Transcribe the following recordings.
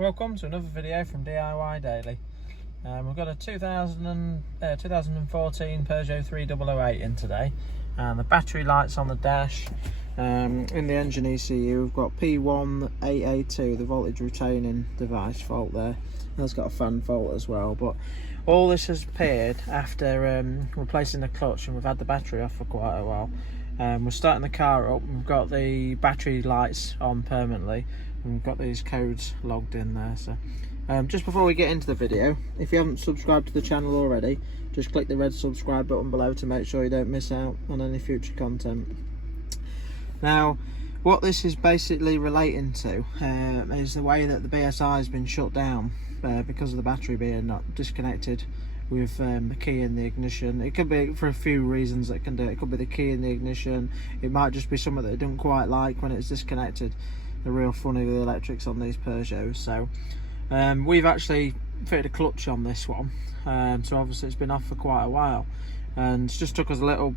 Welcome to another video from DIY Daily. We've got a 2014 Peugeot 3008 in today, and the battery lights on the dash. In the engine ECU we've got P1AA2, the voltage retaining device fault there. It's got a fan fault as well, but all this has appeared after replacing the clutch, and we've had the battery off for quite a while. We're starting the car up, we've got the battery lights on permanently, and we've got these codes logged in there. So just before we get into the video, if you haven't subscribed to the channel already, just click the red subscribe button below to make sure you don't miss out on any future content. Now, what this is basically relating to is the way that the BSI has been shut down because of the battery being not disconnected with the key in the ignition. It could be for a few reasons that can do it. It could be the key in the ignition. It might just be something that it don't quite like when it's disconnected. They're real funny with the electrics on these Peugeots. So we've actually fitted a clutch on this one. So obviously it's been off for quite a while, and it's just took us a little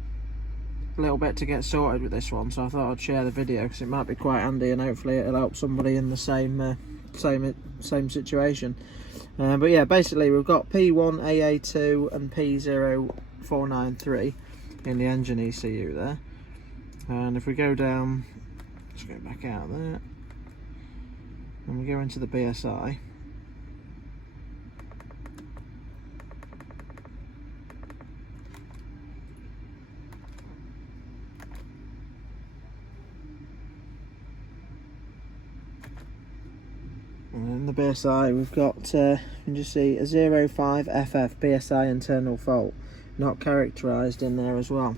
bit to get sorted with this one. So I thought I'd share the video because it might be quite handy, and hopefully it'll help somebody in the same situation. But yeah, basically we've got P1AA2 and P0493 in the engine ECU there. And if we go down, let's go back out there, and we go into the BSI. And in the BSI we've got, you can just see a 05FF BSI internal fault, not characterised, in there as well.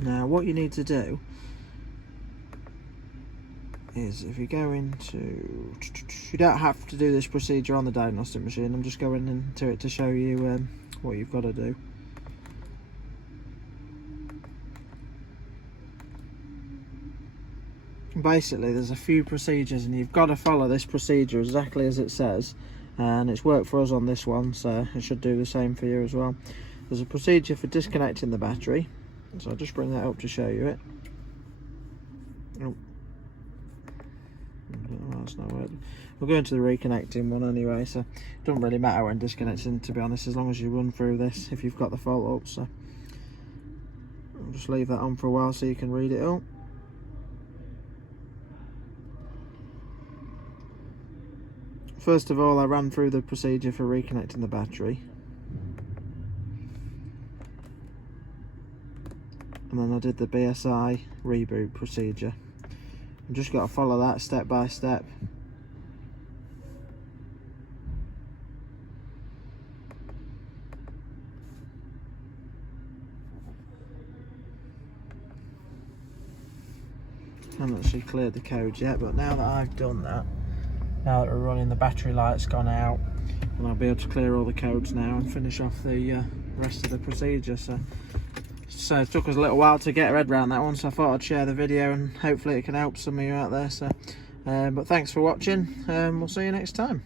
Now what you need to do is, if you go into, you don't have to do this procedure on the diagnostic machine, I'm just going into it to show you what you've got to do. Basically there's a few procedures, and you've got to follow this procedure exactly as it says, and it's worked for us on this one, so it should do the same for you as well. There's a procedure for disconnecting the battery, so I'll just bring that up to show you it. Oh, that's not working. We'll go into the reconnecting one anyway, so it doesn't really matter when disconnecting, to be honest, as long as you run through this if you've got the fault up. So I'll just leave that on for a while so you can read it up. First of all, I ran through the procedure for reconnecting the battery, and then I did the BSI Reboot Procedure. I've just got to follow that step by step. I haven't actually cleared the code yet, but now that I've done that, now that we're running, the battery light's gone out, and I'll be able to clear all the codes now and finish off the rest of the procedure. So it took us a little while to get our head around that one, so I thought I'd share the video and hopefully it can help some of you out there. So but thanks for watching, we'll see you next time.